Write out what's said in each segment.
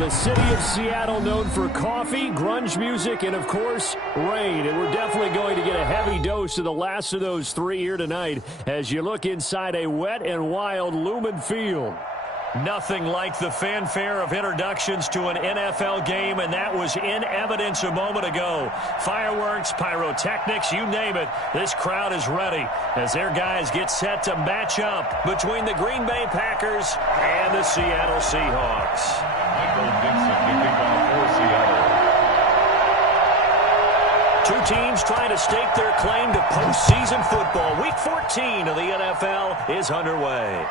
the city of Seattle known for coffee, grunge music, and, of course, rain. And we're definitely going to get a heavy dose of the last of those three here tonight as you look inside a wet and wild Lumen Field. Nothing like the fanfare of introductions to an NFL game, and that was in evidence a moment ago. Fireworks, pyrotechnics, you name it. This crowd is ready as their guys get set to match up between the Green Bay Packers and the Seattle Seahawks. Michael Dixon to kick off for Seattle. Two teams trying to stake their claim to postseason football. Week 14 of the NFL is underway.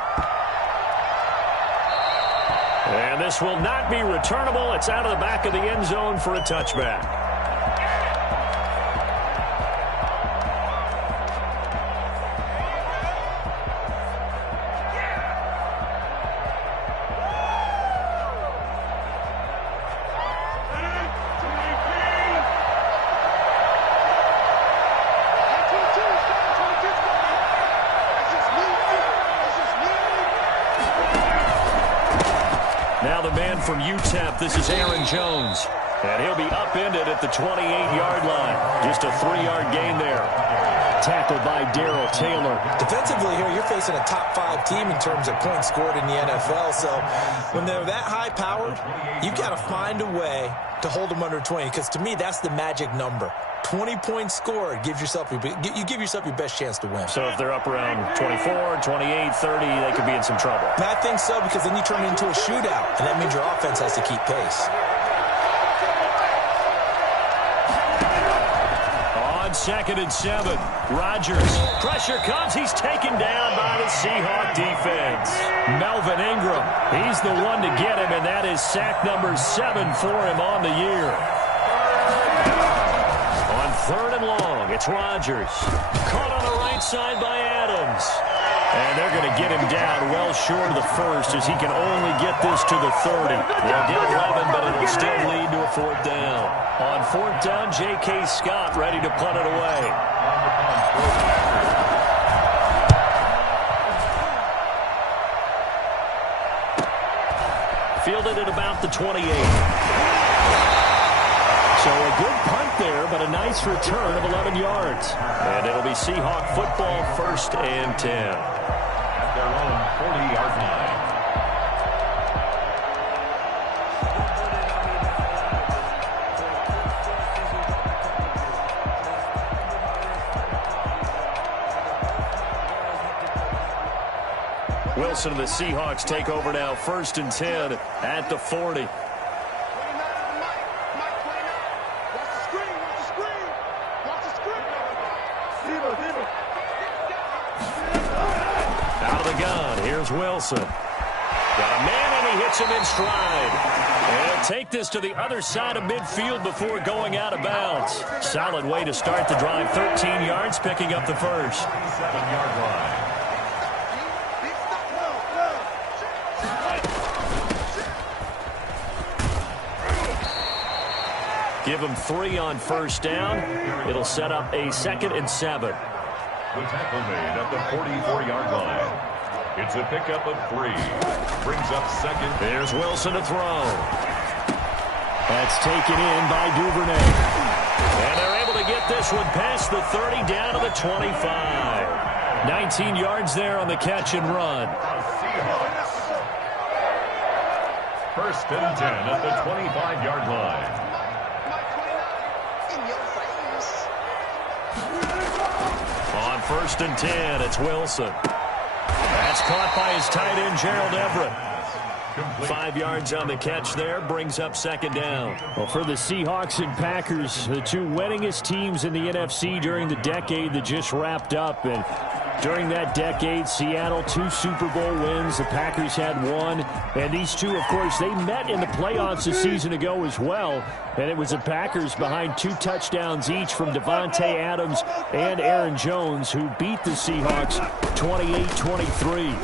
And this will not be returnable. It's out of the back of the end zone for a touchback. Now the man from UTEP, this is Aaron Jones. And he'll be upended at the 28-yard line. Just a 3-yard gain there. Tackled by Darrell Taylor. Defensively here, you're facing a top-5 team in terms of points scored in the NFL. So when they're that high-powered, you got to find a way to hold them under 20. Because to me, that's the magic number. 20 points scored, you give yourself your best chance to win. So if they're up around 24, 28, 30, they could be in some trouble. And I think so, because then you turn it into a shootout, and that means your offense has to keep pace. On 2nd and 7, Rodgers. Pressure comes. He's taken down by the Seahawk defense. Melvin Ingram, he's the one to get him, and that is sack number 7 for him on the year. 3rd and long, it's Rodgers. Caught on the right side by Adams. And they're going to get him down well short of the first as he can only get this to the 30. They'll get 11, but it'll still lead to a 4th down. On 4th down, J.K. Scott ready to punt it away. Fielded at about the 28. So a good punt there, but a nice return of 11 yards. And it'll be Seahawk football, 1st and 10. At their own 40-yard line. Wilson and the Seahawks take over now, 1st and 10 at the 40. Out of the gun, here's Wilson. Got a man, and he hits him in stride. And he'll take this to the other side of midfield before going out of bounds. Solid way to start the drive, 13 yards, picking up the first. 7-yard line. Give him 3 on 1st down. It'll set up a 2nd and 7. The tackle made at the 44-yard line. It's a pickup of 3. Brings up 2nd. There's Wilson to throw. That's taken in by Duvernay. And they're able to get this one past the 30 down to the 25. 19 yards there on the catch and run. Seahawks. 1st and 10 at the 25-yard line. On 1st and 10, it's Wilson. That's caught by his tight end, Gerald Everett. 5 yards on the catch there, brings up 2nd down. Well, for the Seahawks and Packers, the two winningest teams in the NFC during the decade that just wrapped up. And during that decade, Seattle, 2 Super Bowl wins. The Packers had 1. And these two, of course, they met in the playoffs a season ago as well. And it was the Packers behind 2 touchdowns each from Devontae Adams and Aaron Jones who beat the Seahawks 28-23.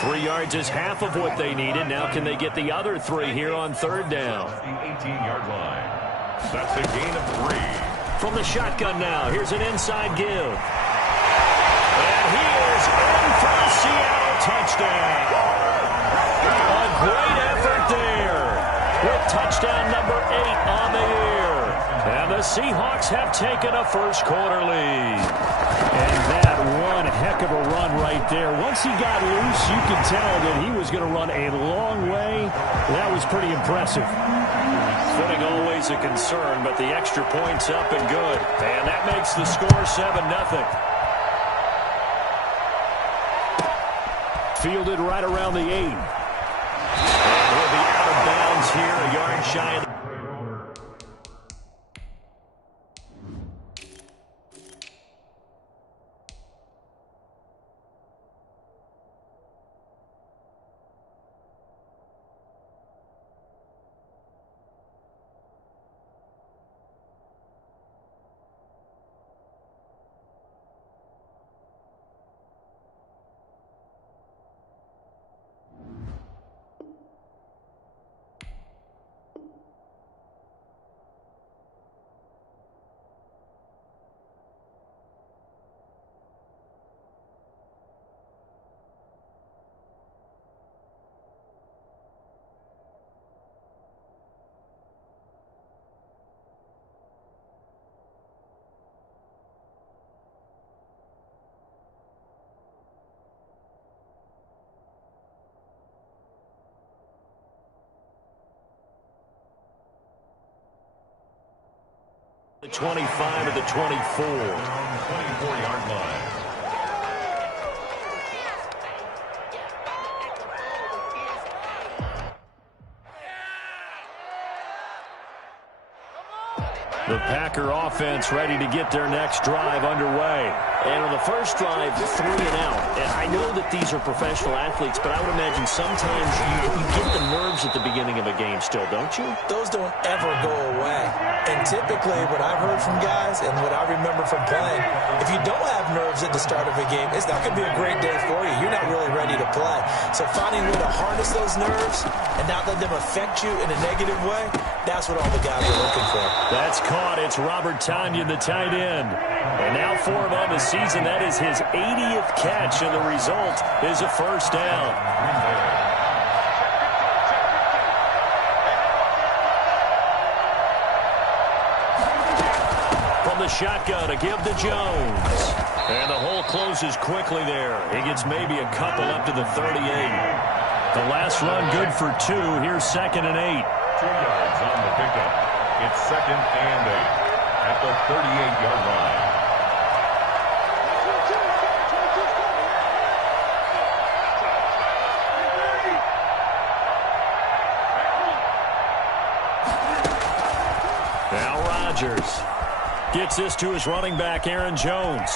3 yards is half of what they needed. Now can they get the other 3 here on 3rd down? The 18-yard line. That's a gain of 3. From the shotgun now, here's an inside give. And he is in for a Seattle touchdown. A great effort there with touchdown number 8 on the year. And the Seahawks have taken a first-quarter lead. And that one heck of a run right there. Once he got loose, you could tell that he was going to run a long way. That was pretty impressive. Footing always a concern, but the extra point's up and good. And that makes the score 7-0. Fielded right around the 8. And he'll be out of bounds here, a yard shy of the... The 25 of the 24. 24-yard line. The Packer offense ready to get their next drive underway. And on the first drive, 3 and out. And I know that these are professional athletes, but I would imagine sometimes you get the nerves at the beginning of a game still, don't you? Those don't ever go away. And typically what I've heard from guys and what I remember from playing, if you don't have nerves at the start of a game, it's not going to be a great day for you. You're not really ready to play. So finding a way to harness those nerves and not let them affect you in a negative way, that's what all the guys are looking for. That's caught. It's Robert Tonyan, the tight end. And now for him on the season, that is his 80th catch, and the result is a first down. From the shotgun to give to Jones. And the hole closes quickly there. He gets maybe a couple up to the 38. The last run good for 2. Here's 2nd and 8. 2 yards on the pickup. It's 2nd and 8 at the 38-yard line. Now Rodgers gets this to his running back, Aaron Jones.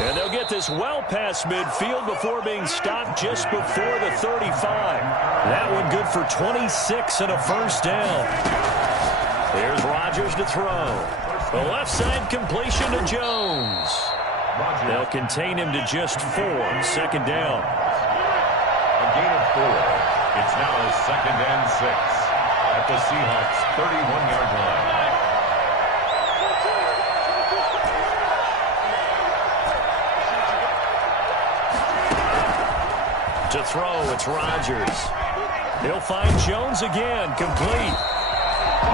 And they'll get this well past midfield before being stopped just before the 35. That one good for 26 and a first down. Here's Rodgers to throw. The left side completion to Jones. They'll contain him to just 4. 2nd down. A gain of 4. It's now 2nd and 6 at the Seahawks' 31-yard line. To throw, it's Rodgers. He'll find Jones again, complete.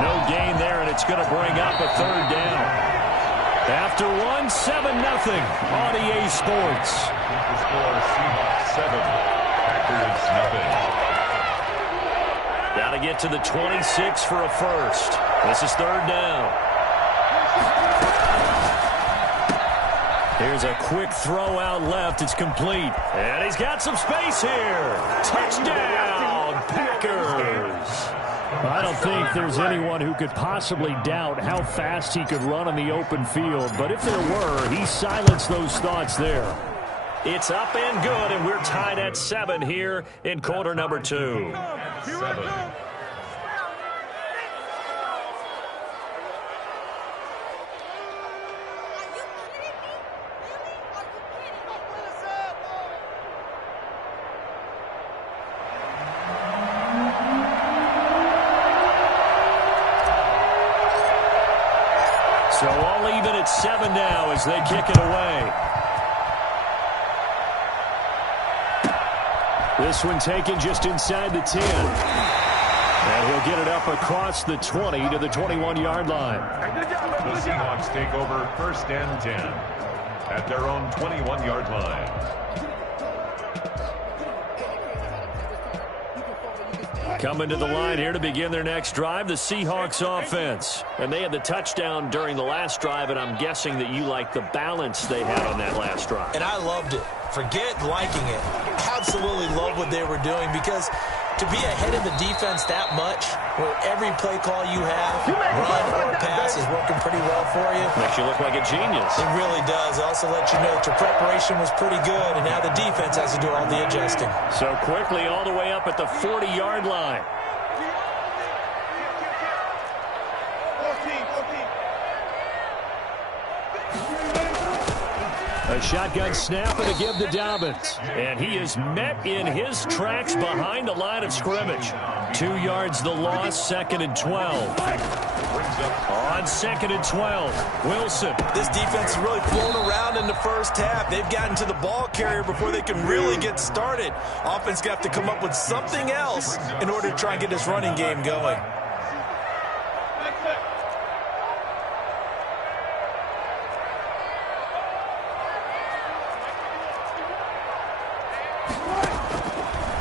No gain there, and it's going to bring up a 3rd down. After 1, 7-0 on EA Sports. The score, Seahawks 7, Packers nothing. Got to get to the 26 for a first. This is 3rd down. Here's a quick throw out left. It's complete. And he's got some space here. Touchdown, Packers. I don't think there's anyone who could possibly doubt how fast he could run on the open field. But if there were, he silenced those thoughts there. It's up and good, and we're tied at 7 here in quarter number 2. 7. So all even at 7 now as they kick it away. This one taken just inside the 10. And he'll get it up across the 20 to the 21-yard line. The Seahawks take over 1st and 10 at their own 21-yard line. Coming to the line here to begin their next drive, the Seahawks offense. And they had the touchdown during the last drive, and I'm guessing that you like the balance they had on that last drive. And I loved it. Forget liking it. Absolutely love what they were doing, because to be ahead of the defense that much, where every play call you have, run or pass, is working pretty well for you. Makes you look like a genius. It really does. It also lets you know that your preparation was pretty good, and now the defense has to do all the adjusting. So quickly all the way up at the 40-yard line. A shotgun snap and a give to Dobbins. And he is met in his tracks behind the line of scrimmage. 2 yards the loss, 2nd and 12. On 2nd and 12, Wilson. This defense has really flown around in the first half. They've gotten to the ball carrier before they can really get started. Offense going to have to come up with something else in order to try and get this running game going.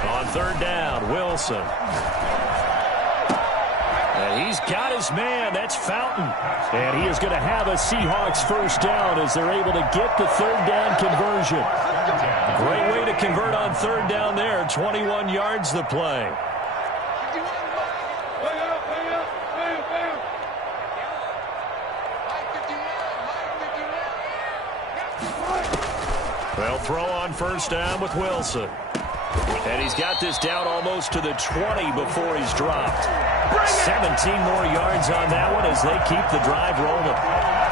On 3rd down, Wilson. And he's got his man. That's Fountain. And he is going to have a Seahawks 1st down as they're able to get the 3rd down conversion. Great way to convert on 3rd down there. 21 yards the play. They'll throw on 1st down with Wilson. And he's got this down almost to the 20 before he's dropped. 17 more yards on that one as they keep the drive rolling.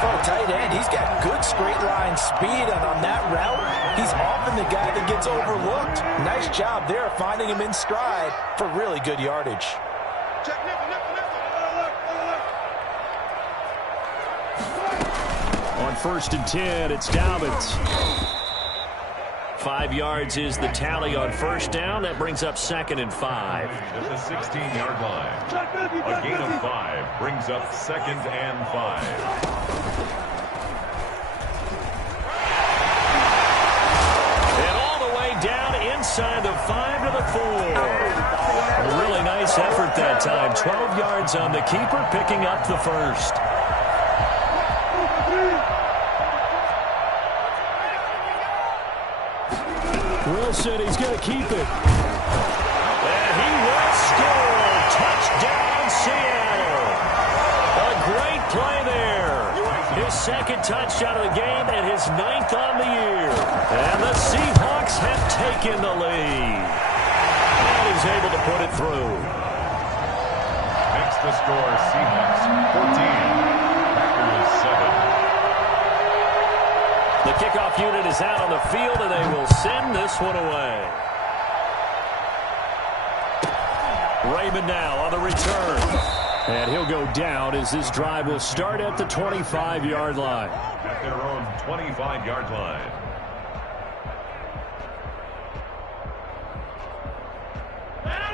For a tight end, he's got good straight line speed, and on that route, he's often the guy that gets overlooked. Nice job there finding him in stride for really good yardage. On 1st and 10, it's Dobbins. 5 yards is the tally on 1st down. That brings up 2nd and 5. At the 16-yard line. A gain of 5 brings up 2nd and 5. And all the way down inside the 5 to the 4. A really nice effort that time. 12 yards on the keeper, picking up the 1st. Wilson, he's going to keep it. And he will score. Touchdown, Seattle. A great play there. His 2nd touchdown of the game and his 9th on the year. And the Seahawks have taken the lead. And he's able to put it through. Makes the score Seahawks 14. Packers 7. The kickoff unit is out on the field, and they will send this one away. Raymond now on the return. And he'll go down as this drive will start at the 25-yard line. At their own 25-yard line.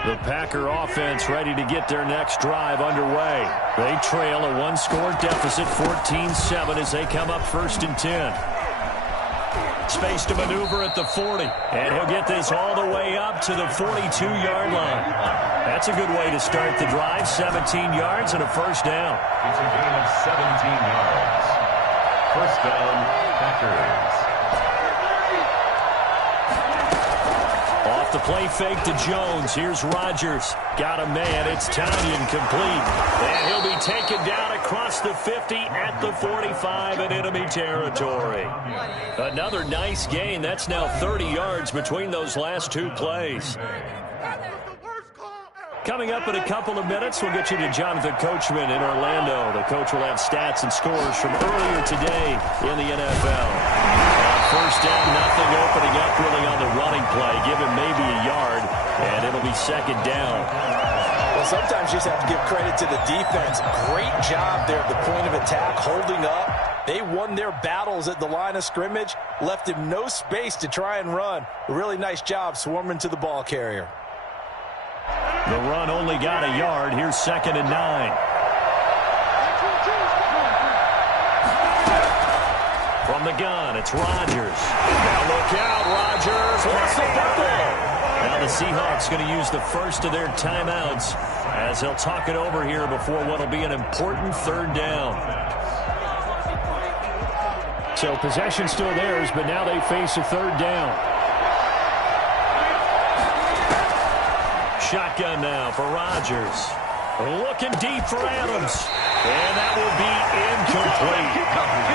The Packer offense ready to get their next drive underway. They trail a 1-score deficit, 14-7, as they come up 1st and 10. Space to maneuver at the 40. And he'll get this all the way up to the 42-yard line. That's a good way to start the drive. 17 yards and a 1st down. It's a gain of 17 yards. 1st down, Packers. Off the play fake to Jones. Here's Rodgers. Got a man. It's Tanyan complete. And he'll be taken down across the 50 at the 45 in enemy territory. Another nice gain. That's now 30 yards between those last 2 plays. Coming up in a couple of minutes, we'll get you to Jonathan Coachman in Orlando. The coach will have stats and scores from earlier today in the NFL. First down, nothing opening up really on the running play. Give him maybe a yard, and it'll be 2nd down. Well, sometimes you just have to give credit to the defense. Great job there at the point of attack, holding up, They won their battles at the line of scrimmage, left him no space to try and run. A really nice job swarming to the ball carrier. The run only got a yard. Here's 2nd and 9. From the gun, it's Rodgers. Now look out, Rodgers. What's the football? Now the Seahawks going to use the first of their timeouts as they'll talk it over here before what will be an important 3rd down. So possession still theirs, but now they face a 3rd down. Shotgun now for Rodgers. Looking deep for Adams. And that will be incomplete.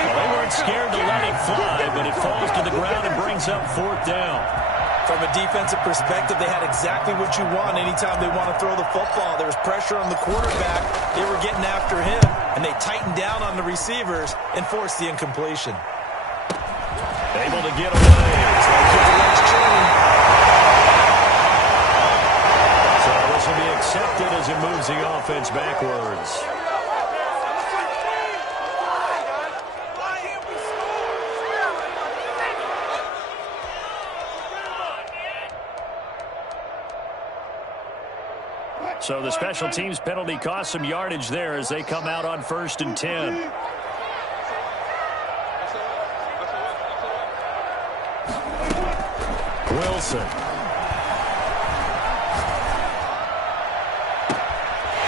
Well, they weren't scared to let it fly, but it falls to the ground and brings up 4th down. From a defensive perspective, they had exactly what you want anytime they want to throw the football. There was pressure on the quarterback. They were getting after him, and they tightened down on the receivers and forced the incompletion. Able to get away. So this will be accepted as it moves the offense backwards. So the special teams penalty cost some yardage there as they come out on 1st and 10. Wilson.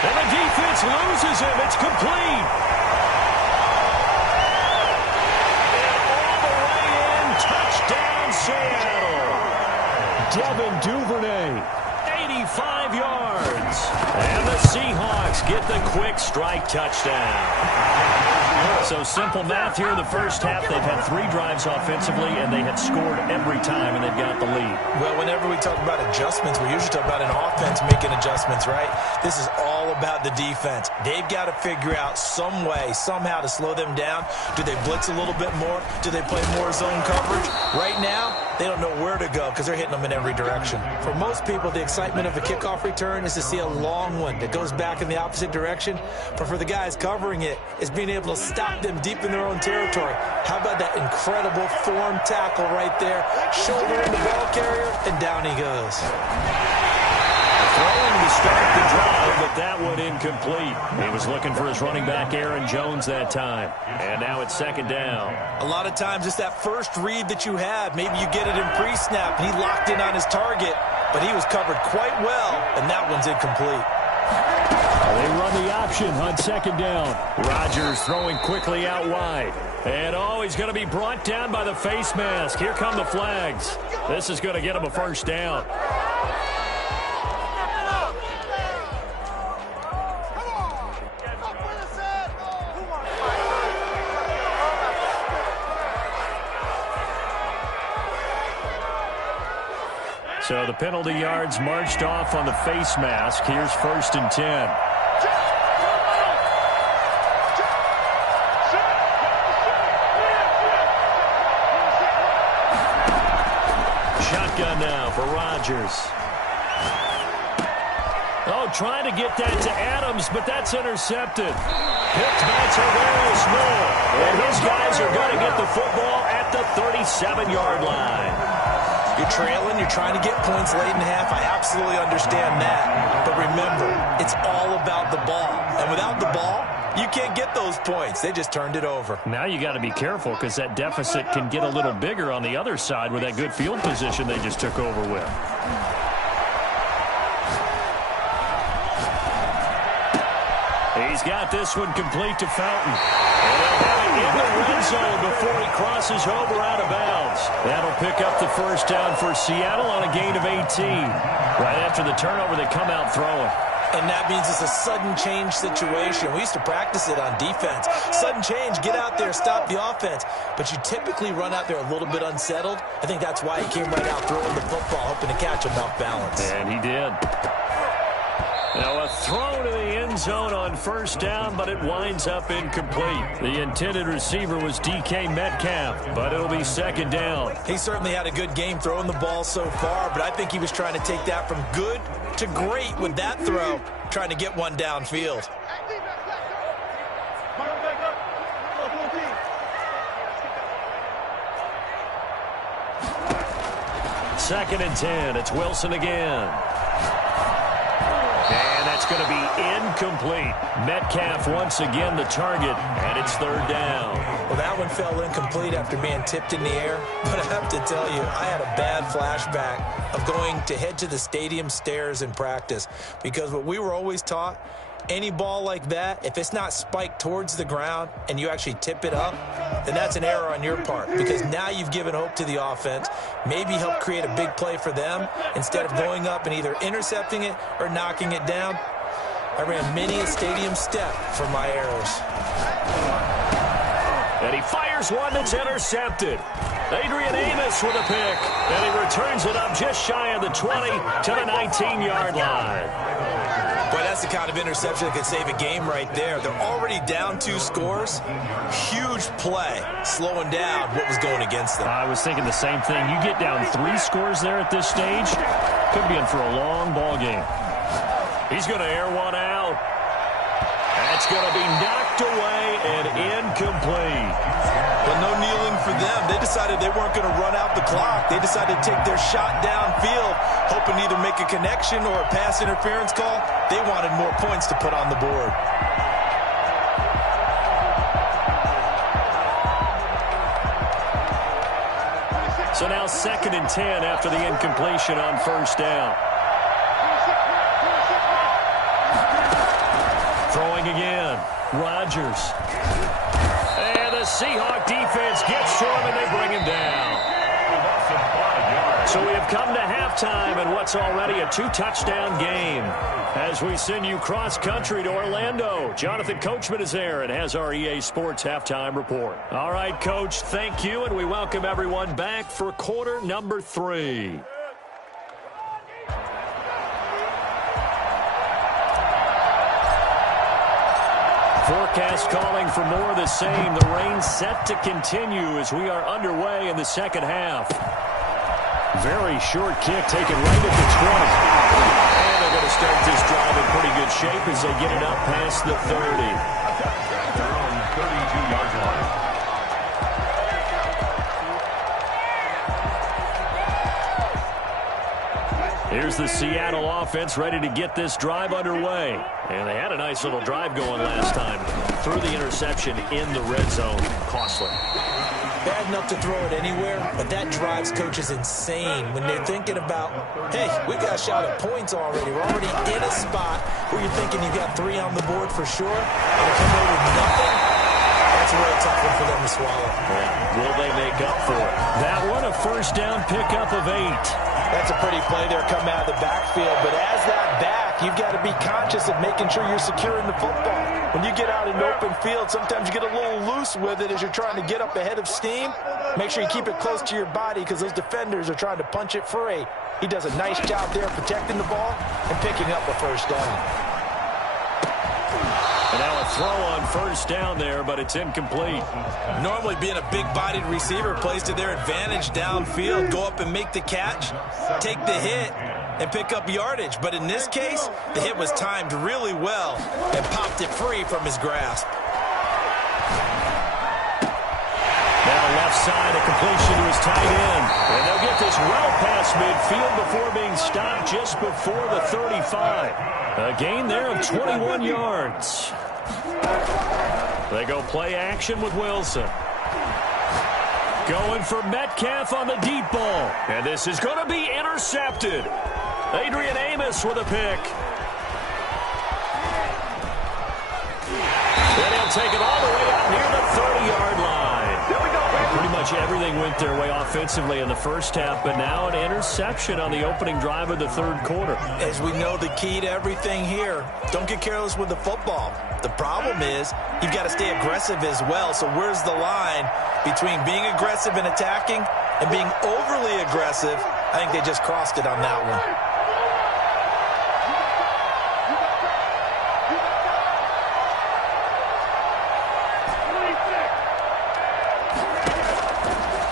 And the defense loses him. It's complete. And all the way in. Touchdown, Seattle. Devin Duvernay. 85 yards. And the Seahawks get the quick strike touchdown. So simple math here in the first half. They've had 3 drives offensively, and they have scored every time, and they've got the lead. Well, whenever we talk about adjustments, we usually talk about an offense making adjustments, right? This is all about the defense. They've got to figure out some way, somehow to slow them down. Do they blitz a little bit more? Do they play more zone coverage? Right now, they don't know where to go because they're hitting them in every direction. For most people, the excitement of a kickoff return is to see a long one that goes back in the opposite direction. But for the guys covering it, it's being able to stop them deep in their own territory. How about that incredible form tackle right there? Shoulder in the ball carrier, and down he goes. Throwing to start the drive, but that one incomplete. He was looking for his running back, Aaron Jones, that time. And now it's 2nd down. A lot of times it's that first read that you have. Maybe you get it in pre-snap, and he locked in on his target, but he was covered quite well, and that one's incomplete. They run the option on 2nd down. Rodgers throwing quickly out wide. And, he's going to be brought down by the face mask. Here come the flags. This is going to get him a 1st down. So the penalty yards marched off on the face mask. Here's 1st and 10. Shotgun now for Rodgers. Trying to get that to Adams, but that's intercepted. Picked by Tavarius Moore. And his guys are going to get the football at the 37-yard line. You're trailing, you're trying to get points late in the half. I absolutely understand that. But remember, it's all about the ball. And without the ball, you can't get those points. They just turned it over. Now you got to be careful because that deficit can get a little bigger on the other side with that good field position they just took over with. He's got this one complete to Fountain. And they'll have it in the red zone before he crosses over out of bounds. That'll pick up the 1st down for Seattle on a gain of 18. Right after the turnover, they come out throwing. And that means it's a sudden change situation. We used to practice it on defense. Sudden change, get out there, stop the offense. But you typically run out there a little bit unsettled. I think that's why he came right out throwing the football, hoping to catch him off balance. And he did. Now a throw to the end zone on 1st down, but it winds up incomplete. The intended receiver was DK Metcalf, but it'll be 2nd down. He certainly had a good game throwing the ball so far, but I think he was trying to take that from good to great with that throw, trying to get one downfield. 2nd and 10. It's Wilson again. And that's going to be incomplete. Metcalf once again the target, and it's 3rd down. Well, that one fell incomplete after being tipped in the air. But I have to tell you, I had a bad flashback of going to head to the stadium stairs in practice. Because what we were always taught, any ball like that, if it's not spiked towards the ground and you actually tip it up, then that's an error on your part. Because now you've given hope to the offense, maybe help create a big play for them instead of going up and either intercepting it or knocking it down. I ran many a stadium step for my errors. And he fires one that's intercepted. Adrian Amos with a pick. And he returns it up just shy of the 20 to the 19-yard line. Boy, that's the kind of interception that could save a game right there. They're already down 2 scores. Huge play, slowing down what was going against them. I was thinking the same thing. You get down 3 scores there at this stage, could be in for a long ball game. He's going to air one out. That's going to be knocked away and incomplete. But no kneeling for them. They decided they weren't going to run out the clock. They decided to take their shot downfield, hoping to either make a connection or a pass interference call. They wanted more points to put on the board. So now 2nd and 10 after the incompletion on 1st down. Throwing again, Rodgers. And the Seahawk defense gets to him and they bring him down. So we have come to halftime in what's already a 2-touchdown game. As we send you cross-country to Orlando, Jonathan Coachman is there and has our EA Sports halftime report. All right, Coach, thank you, and we welcome everyone back for quarter number 3. Forecast calling for more of the same. The rain set to continue as we are underway in the second half. Very short kick taken right at the 20. And they're going to start this drive in pretty good shape as they get it up past the 30. Their own 32-yard line. Here's the Seattle offense ready to get this drive underway. And they had a nice little drive going last time. Threw the interception in the red zone. Costly. Bad enough to throw it anywhere, but that drives coaches insane when they're thinking about, hey, we got a shot at points already. We're already in a spot where you're thinking you got 3 on the board for sure, and to come away with nothing, that's a really tough one for them to swallow. Yeah. Will they make up for it? That one a 1st down pickup of 8. That's a pretty play there coming out of the backfield, but as that back, you've got to be conscious of making sure you're securing the football. When you get out in open field, sometimes you get a little loose with it as you're trying to get up ahead of steam. Make sure you keep it close to your body because those defenders are trying to punch it free. He does a nice job there protecting the ball and picking up a 1st down. And now a throw on 1st down there, but it's incomplete. Normally being a big-bodied receiver plays to their advantage downfield. Go up and make the catch, take the hit, and pick up yardage. But in this case, the hit was timed really well and popped it free from his grasp. Now left side, a completion to his tight end. And they'll get this well past midfield before being stopped just before the 35. A gain there of 21 yards. They go play action with Wilson. Going for Metcalf on the deep ball. And this is going to be intercepted. Adrian Amos with a pick. And he'll take it all the way out near the 30-yard line. Pretty much everything went their way offensively in the first half, but now an interception on the opening drive of the 3rd quarter. As we know, the key to everything here, don't get careless with the football. The problem is you've got to stay aggressive as well. So where's the line between being aggressive and attacking and being overly aggressive? I think they just crossed it on that one.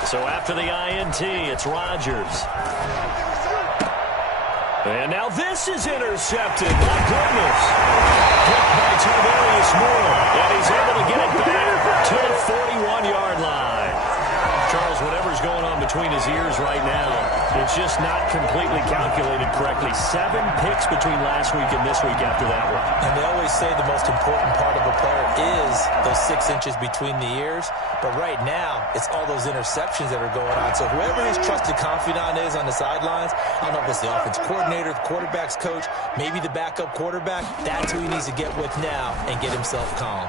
So after the INT, it's Rodgers. And now this is intercepted. My goodness. Picked by Tarvarius Moore. And he's able to get it back to the 41-yard line. Charles, whatever's going on between between his ears right now. It's just not completely calculated correctly. 7 picks between last week and this week after that one. And they always say the most important part of a player is those 6 inches between the ears. But right now, it's all those interceptions that are going on. So whoever his trusted confidant is on the sidelines, I don't know if it's the offense coordinator, the quarterback's coach, maybe the backup quarterback, that's who he needs to get with now and get himself calm.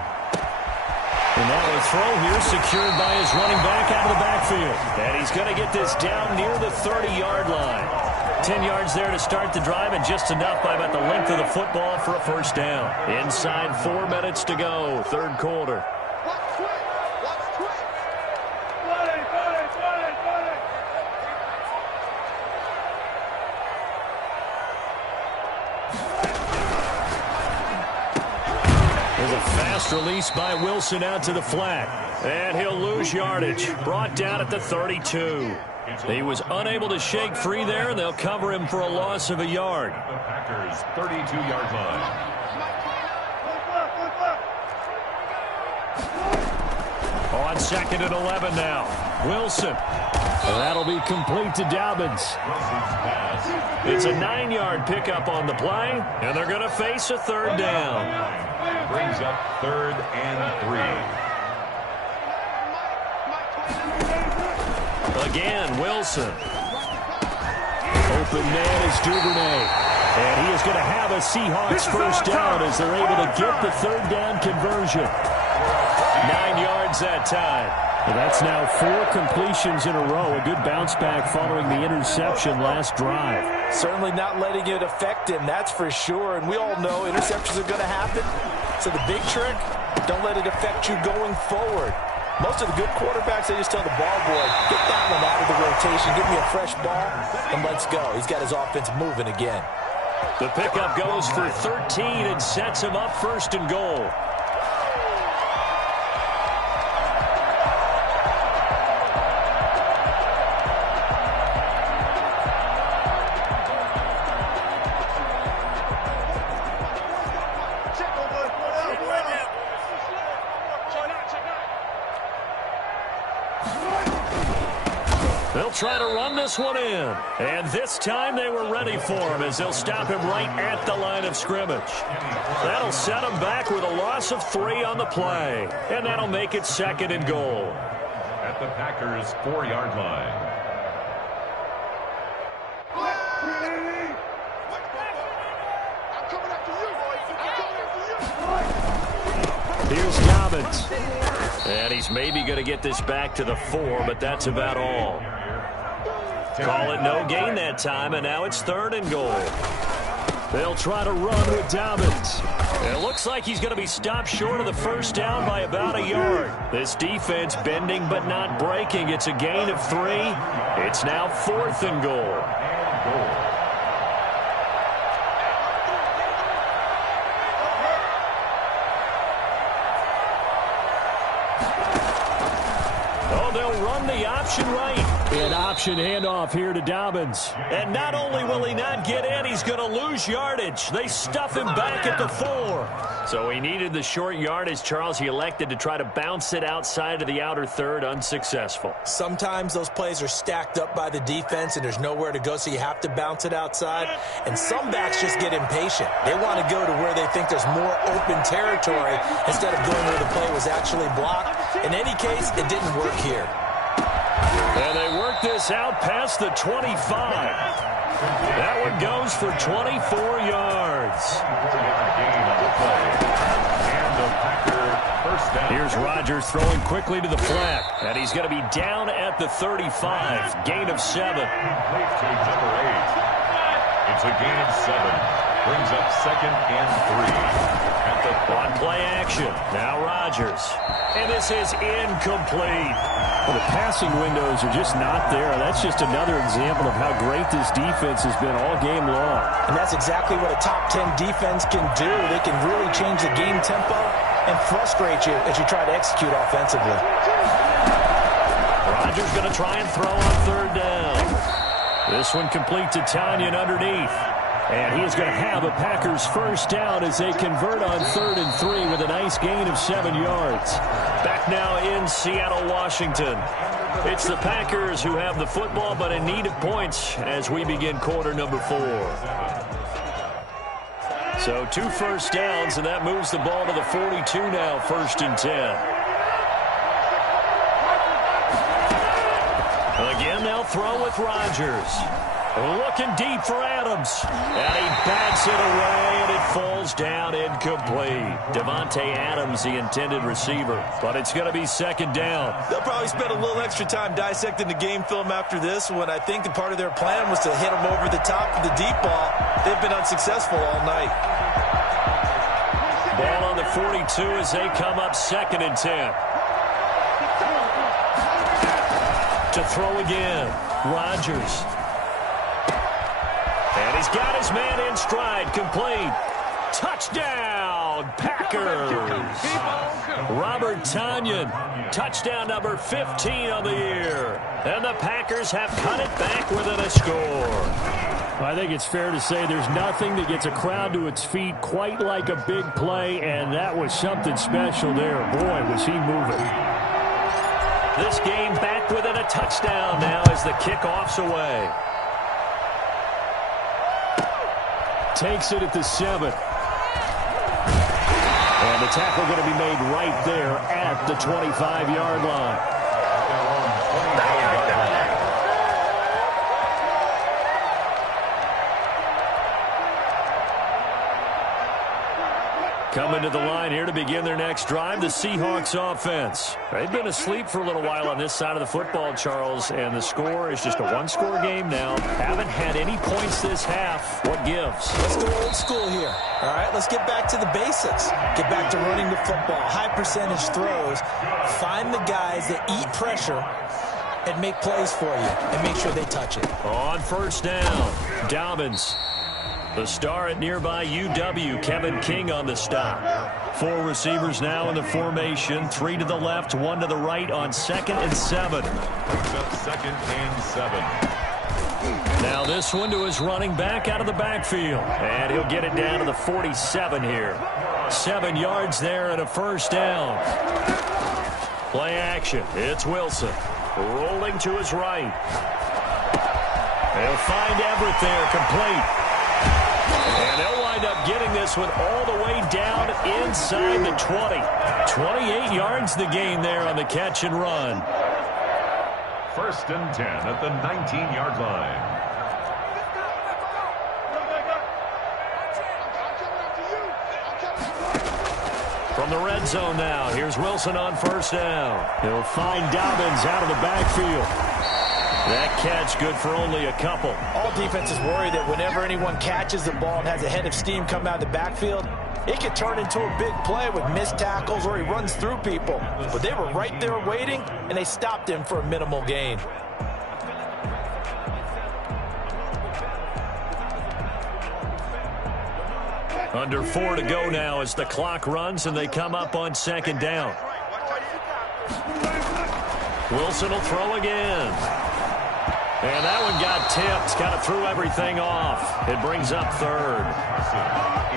And now a throw here secured by his running back out of the backfield. And he's going to get this down near the 30-yard line. 10 yards there to start the drive, and just enough by about the length of the football for a first down. Inside 4 minutes to go, third quarter. Fast release by Wilson out to the flat. And he'll lose yardage. Brought down at the 32. He was unable to shake free there, and they'll cover him for a loss of a yard. The Packers' 32-yard line. On 2nd and 11 now. Wilson. And that'll be complete to Dobbins. It's a 9-yard pickup on the play, and they're going to face a third down. Brings up 3rd and 3. Again, Wilson. Open man is Duvernay. And he is going to have a Seahawks first down as they're able to get the third down conversion. 9 yards that time. And that's now 4 completions in a row. A good bounce back following the interception last drive. Certainly not letting it affect him, that's for sure. And we all know interceptions are going to happen. So the big trick, don't let it affect you going forward. Most of the good quarterbacks, they just tell the ball boy, get that one out of the rotation, give me a fresh ball, and let's go. He's got his offense moving again. The pickup goes for 13 and sets him up 1st and goal. They'll try to run this one in. And this time they were ready for him as they'll stop him right at the line of scrimmage. That'll set him back with a loss of 3 on the play. And that'll make it 2nd and goal. At the Packers' 4-yard line. Here's Dobbins. And he's maybe going to get this back to the 4, but that's about all. Call it no gain that time, and now it's 3rd and goal. They'll try to run with Dobbins. It looks like he's going to be stopped short of the first down by about a yard. This defense bending but not breaking. It's a gain of 3. It's now 4th and goal. Oh, they'll run the option right. An option handoff here to Dobbins. And not only will he not get in, he's going to lose yardage. They stuff him back at the 4. So he needed the short yardage, Charles. He elected to try to bounce it outside of the outer third, unsuccessful. Sometimes those plays are stacked up by the defense and there's nowhere to go, so you have to bounce it outside. And some backs just get impatient. They want to go to where they think there's more open territory instead of going where the play was actually blocked. In any case, it didn't work here. And they work this out past the 25. That one goes for 24 yards. Here's Rodgers throwing quickly to the flat. And he's going to be down at the 35. Gain of 7. It's a gain of 7. Brings up 2nd and 3. On play action. Now Rodgers. And this is incomplete. Well, the passing windows are just not there. That's just another example of how great this defense has been all game long. And that's exactly what a top 10 defense can do. They can really change the game tempo and frustrate you as you try to execute offensively. Rodgers going to try and throw on 3rd down. This one complete to Tanyan underneath. And he is going to have a Packers first down as they convert on 3rd and 3 with a nice gain of 7 yards. Back now in Seattle, Washington. It's the Packers who have the football, but in need of points as we begin quarter number 4. So 2 first downs, and that moves the ball to the 42 now, 1st and 10. Again, they'll throw with Rodgers. Looking deep for Adams. And he bats it away, and it falls down incomplete. Devontae Adams, the intended receiver. But it's going to be 2nd down. They'll probably spend a little extra time dissecting the game film after this, when I think the part of their plan was to hit him over the top of the deep ball. They've been unsuccessful all night. Ball on the 42 as they come up 2nd and 10. To throw again. Rodgers. And he's got his man in stride. Complete. Touchdown, Packers. Robert Tonyan. Touchdown number 15 on the year. And the Packers have cut it back within a score. I think it's fair to say there's nothing that gets a crowd to its feet quite like a big play, and that was something special there. Boy, was he moving. This game back within a touchdown now as the kickoff's away. Takes it at the 7. And the tackle going to be made right there at the 25-yard line. Coming to the line here to begin their next drive, the Seahawks offense. They've been asleep for a little while on this side of the football, Charles, and the score is just a one-score game now. Haven't had any points this half. What gives? Let's go old school here. All right, let's get back to the basics. Get back to running the football, high percentage throws. Find the guys that eat pressure and make plays for you, and make sure they touch it. On 1st down, Dobbins. The star at nearby UW, Kevin King on the stop. 4 receivers now in the formation. 3 to the left, 1 to the right on 2nd and 7. Brings up 2nd and 7. Now this one to his running back out of the backfield. And he'll get it down to the 47 here. 7 yards there and a 1st down. Play action. It's Wilson. Rolling to his right. They'll find Everett there, complete. And they'll wind up getting this one all the way down inside the 20. 28 yards the gain there on the catch and run. 1st and 10 at the 19-yard line. From the red zone now, here's Wilson on 1st down. He'll find Dobbins out of the backfield. That catch good for only a couple. All defenses worry that whenever anyone catches the ball and has a head of steam come out of the backfield, it could turn into a big play with missed tackles or he runs through people. But they were right there waiting, and they stopped him for a minimal gain. Under 4 to go now as the clock runs and they come up on 2nd down. Wilson will throw again. And that one got tipped, kind of threw everything off. It brings up 3rd.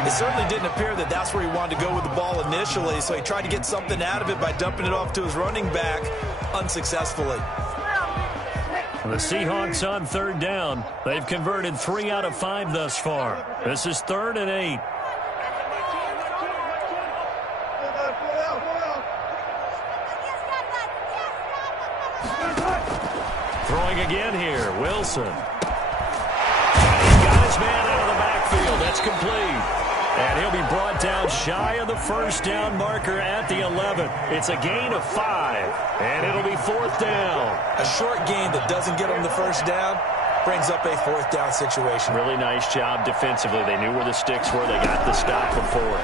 It certainly didn't appear that that's where he wanted to go with the ball initially, so he tried to get something out of it by dumping it off to his running back unsuccessfully. The Seahawks on 3rd down. They've converted 3 out of 5 thus far. This is 3rd and 8. Throwing again here, Wilson. And he's got his man out of the backfield. That's complete. And he'll be brought down shy of the 1st down marker at the 11. It's a gain of 5, and it'll be 4th down. A short gain that doesn't get him the 1st down brings up a 4th down situation. Really nice job defensively. They knew where the sticks were. They got the stop before.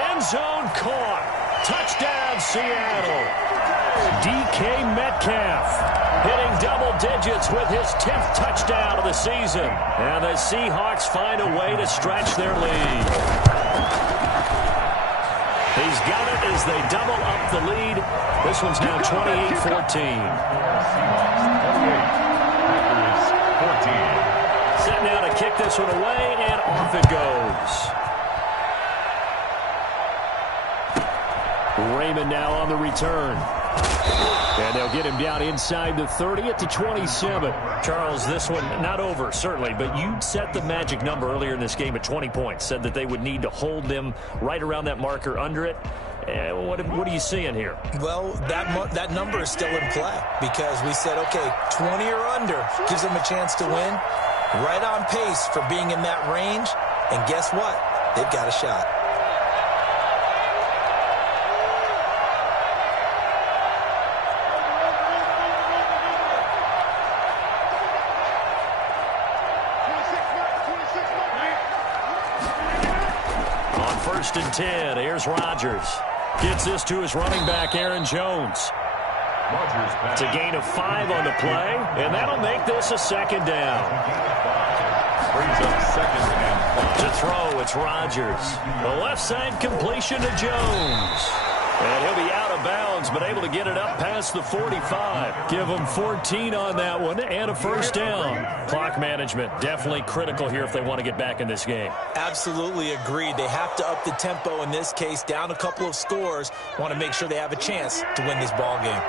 End zone caught. Touchdown, Seattle. DK Metcalf hitting double digits with his 10th touchdown of the season. And the Seahawks find a way to stretch their lead. He's got it as they double up the lead. This one's now 28-14. Set now to kick this one away, and off it goes. Raymond now on the return. And they'll get him down inside the 30 at the 27. Charles, this one not over, certainly, but you set the magic number earlier in this game at 20 points. Said that they would need to hold them right around that marker under it. What are you seeing here? Well, that number is still in play because we said, okay, 20 or under gives them a chance to win. Right on pace for being in that range. And guess what? They've got a shot. First and 10. Here's Rodgers. Gets this to his running back, Aaron Jones. It's a gain of 5 on the play, and that'll make this a second down. Brings up second and 5. To throw, it's Rodgers. The left side completion to Jones. And he'll be out of bounds, but able to get it up past the 45. Give him 14 on that one and a first down. Clock management definitely critical here if they want to get back in this game. Absolutely agreed. They have to up the tempo in this case, down a couple of scores. Want to make sure they have a chance to win this ball game.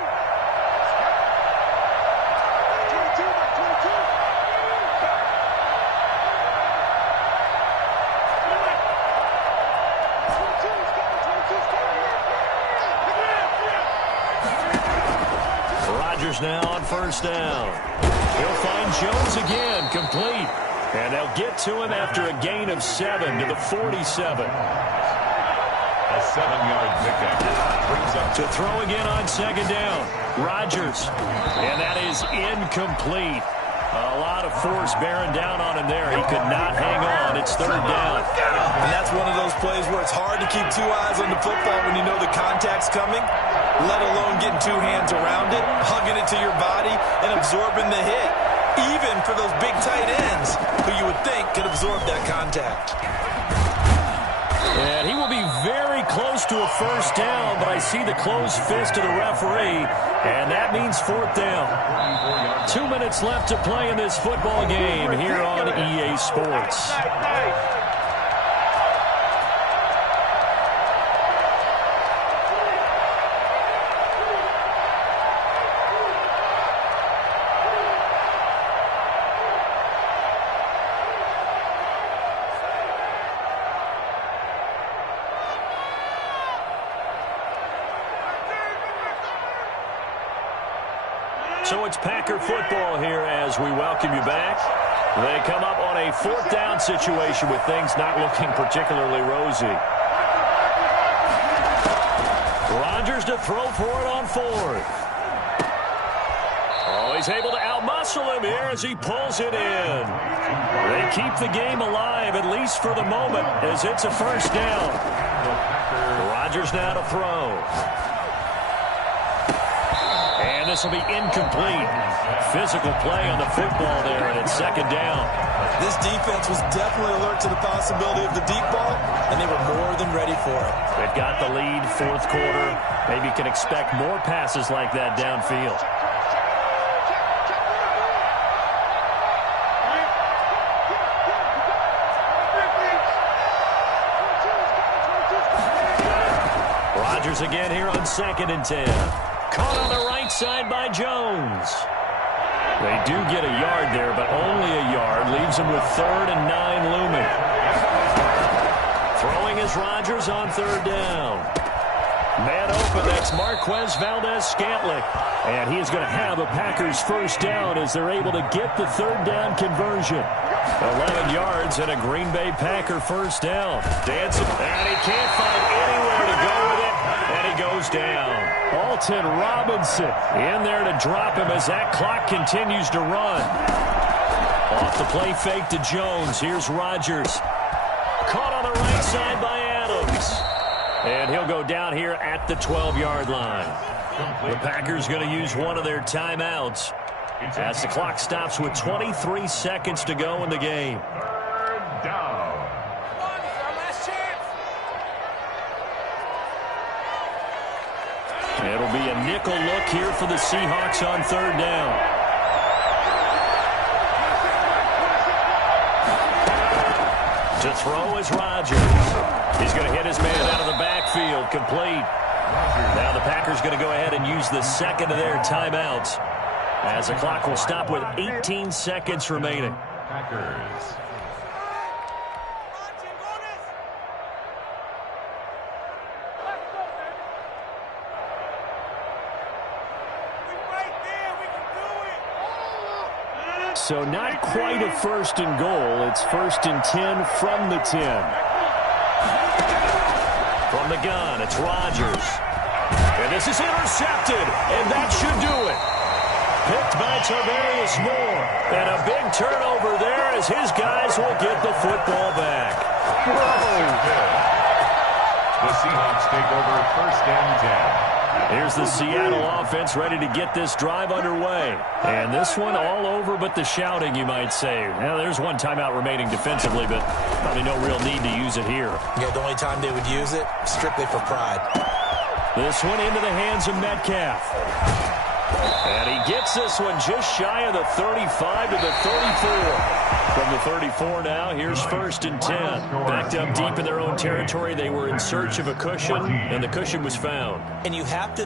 Now on first down. He'll find Jones again, complete. And they'll get to him after a gain of 7 to the 47. A 7-yard pickup. Brings up to throw again on second down. Rodgers. And that is incomplete. A lot of force bearing down on him there. He could not hang on. It's third down. And that's one of those plays where it's hard to keep 2 eyes on the football when you know the contact's coming, let alone getting 2 hands around it, hugging it to your body, and absorbing the hit, even for those big tight ends who you would think could absorb that contact. And he will be very close to a first down, but I see the closed fist of the referee, and that means fourth down. 2 minutes left to play in this football game here on EA Sports. So it's Packer football here as we welcome you back. They come up on a fourth down situation with things not looking particularly rosy. Rodgers to throw for it on fourth. Oh, he's able to outmuscle him here as he pulls it in. They keep the game alive, at least for the moment, as it's a first down. Rodgers now to throw. And this will be incomplete. Physical play on the football there, and it's second down. This defense was definitely alert to the possibility of the deep ball, and they were more than ready for it. They've got the lead, fourth quarter. Maybe you can expect more passes like that downfield. Rodgers again here on second and 10. Caught on the right side by Jones. They do get a yard there, but only a yard. Leaves them with 3rd and 9 looming. Throwing is Rodgers on third down. Man open, that's Marquez Valdez-Scantling. And he is going to have a Packers first down as they're able to get the third down conversion. 11 yards and a Green Bay Packer first down. Dancing, and he can't find anywhere to go with it, and he goes down. Alton Robinson in there to drop him as that clock continues to run. Off the play fake to Jones. Here's Rodgers. Caught on the right side by Adams. And he'll go down here at the 12-yard line. The Packers going to use one of their timeouts as the clock stops with 23 seconds to go in the game. Third down. It'll be a nickel look here for the Seahawks on third down. To throw is Rodgers. He's going to hit his man out of the backfield, complete. Now the Packers going to go ahead and use the second of their timeouts as the clock will stop with 18 seconds remaining. Packers. So not quite a first and goal. It's first and 10 from the 10. From the gun, it's Rodgers. And this is intercepted, and that should do it. Picked by Tarvarius Moore. And a big turnover there as his guys will get the football back. The Seahawks take over first and 10. Here's the Seattle offense ready to get this drive underway. And this one all over but the shouting, you might say. Now, there's one timeout remaining defensively, but probably no real need to use it here. Yeah, the only time they would use it, strictly for pride. This one into the hands of Metcalf. And he gets this one just shy of the 35 to the 34. From the 34 now, here's first and 10. Backed up deep in their own territory. They were in search of a cushion, and the cushion was found. And you have to